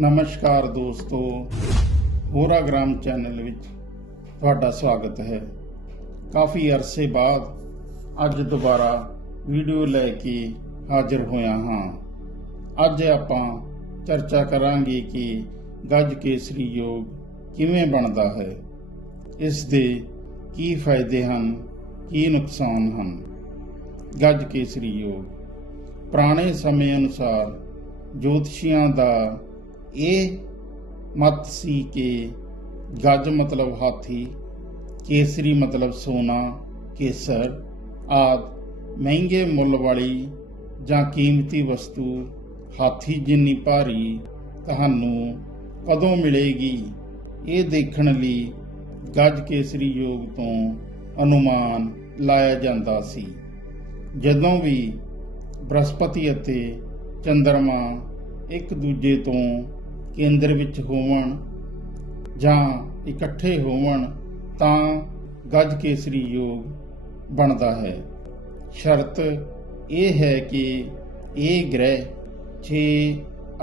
ਨਮਸਕਾਰ ਦੋਸਤੋ, ਹੋਰਾ gram channel ਵਿੱਚ ਤੁਹਾਡਾ ਸਵਾਗਤ ਹੈ। ਕਾਫੀ ਅਰਸੇ ਬਾਅਦ ਅੱਜ ਦੁਬਾਰਾ ਵੀਡੀਓ ਲੈ ਕੇ ਹਾਜ਼ਰ ਹੋਇਆ ਹਾਂ। ਅੱਜ ਆਪਾਂ ਚਰਚਾ ਕਰਾਂਗੇ ਕਿ ਗੱਜ ਕੇਸਰੀ ਯੋਗ ਕਿਵੇਂ ਬਣਦਾ ਹੈ, ਇਸ ਦੇ ਕੀ ਫਾਇਦੇ ਹਨ, ਕੀ ਨੁਕਸਾਨ ਹਨ। ਗੱਜ ਕੇਸਰੀ ਯੋਗ। ਪੁਰਾਣੇ ਸਮੇਂ ਅਨੁਸਾਰ ਜੋਤਸ਼ੀਆਂ ਦਾ ਇਹ ਮਤ ਸੀ ਕਿ ਗੱਜ ਮਤਲਬ ਹਾਥੀ, ਕੇਸਰੀ ਮਤਲਬ ਸੋਨਾ, ਕੇਸਰ ਆਦ ਮਹਿੰਗੇ ਮੁੱਲ ਵਾਲੀ ਜਾਂ ਕੀਮਤੀ ਵਸਤੂ ਹਾਥੀ ਜਿੰਨੀ ਭਾਰੀ ਤੁਹਾਨੂੰ ਕਦੋਂ ਮਿਲੇਗੀ, ਇਹ ਦੇਖਣ ਲਈ ਗੱਜ ਕੇਸਰੀ ਯੋਗ ਤੋਂ ਅਨੁਮਾਨ ਲਾਇਆ ਜਾਂਦਾ ਸੀ। ਜਦੋਂ ਵੀ ਬ੍ਰਹਸਪਤੀ ਅਤੇ ਚੰ드ਰਮਾ ਇੱਕ ਦੂਜੇ ਤੋਂ ਕੇਂਦਰ ਵਿੱਚ ਹੋਵਣ ਜਾਂ ਇਕੱਠੇ ਹੋਵਣ ਤਾਂ ਗੱਜ ਕੇਸਰੀ ਯੋਗ ਬਣਦਾ ਹੈ। ਸ਼ਰਤ ਇਹ ਹੈ ਕਿ ਇਹ ਗ੍ਰਹਿ 6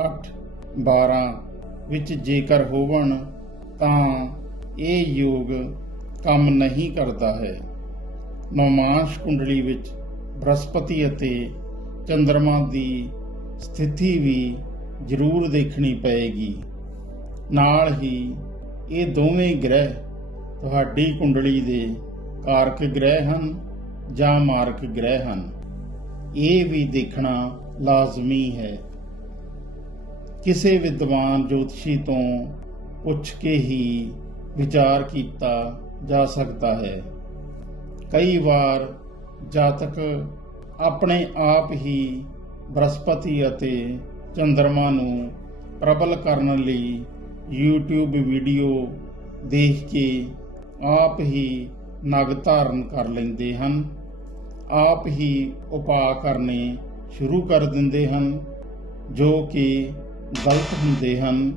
8 12 ਵਿੱਚ ਜੇਕਰ ਹੋਵਣ ਤਾਂ ਇਹ ਯੋਗ ਕੰਮ ਨਹੀਂ ਕਰਦਾ ਹੈ। ਨੌਮਾਂਸ਼ ਕੁੰਡਲੀ ਵਿੱਚ ਬ੍ਰਹਸਪਤੀ ਅਤੇ ਚੰ드ਰਮਾ ਦੀ ਸਥਿਤੀ ਵੀ ਜ਼ਰੂਰ ਦੇਖਣੀ ਪਏਗੀ। ਨਾਲ ਹੀ ਇਹ ਦੋਵੇਂ ਗ੍ਰਹਿ ਤੁਹਾਡੀ ਕੁੰਡਲੀ ਦੇ ਕਾਰਕ ਗ੍ਰਹਿ ਹਨ ਜਾਂ ਮਾਰਕ ਗ੍ਰਹਿ ਹਨ। ਇਹ ਵੀ ਦੇਖਣਾ ਲਾਜ਼ਮੀ ਹੈ। ਕਿਸੇ ਵਿਦਵਾਨ ਜੋਤਸ਼ੀ ਤੋਂ ਪੁੱਛ ਕੇ ਹੀ ਵਿਚਾਰ ਕੀਤਾ ਜਾ ਸਕਦਾ ਹੈ। ਕਈ ਵਾਰ ਜਾਤਕ ਆਪਣੇ ਆਪ ਹੀ ਬ੍ਰਹਸਪਤੀ ਅਤੇ ਚੰਦਰਮਾ ਨੂੰ ਪ੍ਰਬਲ ਕਰਨ ਲਈ YouTube ਵੀਡੀਓ ਦੇਖ ਕੇ ਆਪ ਹੀ ਨਗ ਧਾਰਨ ਕਰ ਲੈਂਦੇ ਹਨ। ਆਪ ਹੀ ਉਪਾਅ ਕਰਨੇ ਸ਼ੁਰੂ ਕਰ ਦਿੰਦੇ ਹਨ, ਜੋ ਕਿ ਗਲਤ ਹੁੰਦੇ ਹਨ।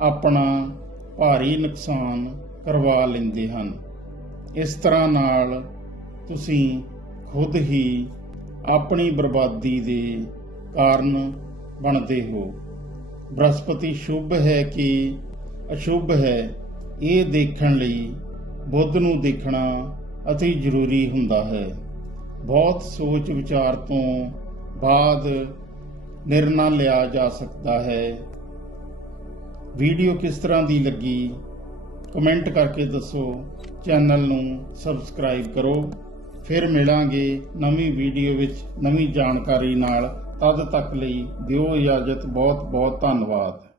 ਆਪਣਾ ਭਾਰੀ ਨੁਕਸਾਨ ਕਰਵਾ ਲੈਂਦੇ ਹਨ। ਇਸ ਤਰ੍ਹਾਂ ਨਾਲ ਤੁਸੀਂ ਖੁਦ ਹੀ ਆਪਣੀ ਬਰਬਾਦੀ ਦੇ ਕਾਰਨ ਬਣਦੇ ਹੋ। ਬ੍ਰਹਸਪਤੀ ਸ਼ੁਭ ਹੈ ਕਿ ਅਸ਼ੁਭ ਹੈ, ਇਹ ਦੇਖਣ ਲਈ ਬੁੱਧ ਨੂੰ ਦੇਖਣਾ ਅਤੀ ਜ਼ਰੂਰੀ ਹੁੰਦਾ ਹੈ। ਬਹੁਤ ਸੋਚ ਵਿਚਾਰ ਤੋਂ ਬਾਅਦ ਨਿਰਣਾ ਲਿਆ ਜਾ ਸਕਦਾ ਹੈ। ਵੀਡੀਓ ਕਿਸ ਤਰ੍ਹਾਂ ਦੀ ਲੱਗੀ? ਕਮੈਂਟ ਕਰਕੇ ਦੱਸੋ। ਚੈਨਲ ਨੂੰ ਸਬਸਕ੍ਰਾਈਬ ਕਰੋ। ਫਿਰ ਮਿਲਾਂਗੇ ਨਵੀਂ ਵੀਡੀਓ ਵਿੱਚ ਨਵੀਂ ਜਾਣਕਾਰੀ ਨਾਲ। ਤਦ ਤੱਕ ਲਈ ਦਿਓ ਇਜਾਜ਼ਤ। ਬਹੁਤ ਬਹੁਤ ਧੰਨਵਾਦ।